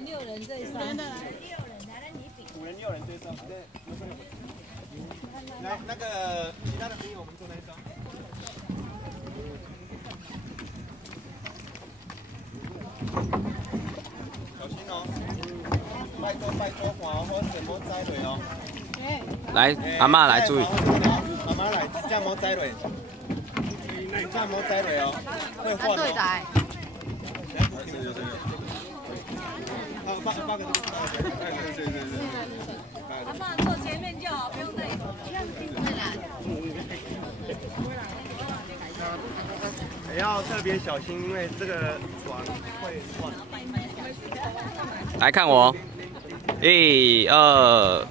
人6人这一张。6人来，你比。5人6人这一张，对。来，那个其他的朋友，我们做那一张。小心哦！拜托拜托，看好什么栽落哦。来，阿妈来注意。阿妈来，这样莫栽落。这样莫栽落哦，会晃哦。八个。阿妈坐前面就好，不用再。也要特别小心，因为这个船会晃。来看我，1、2。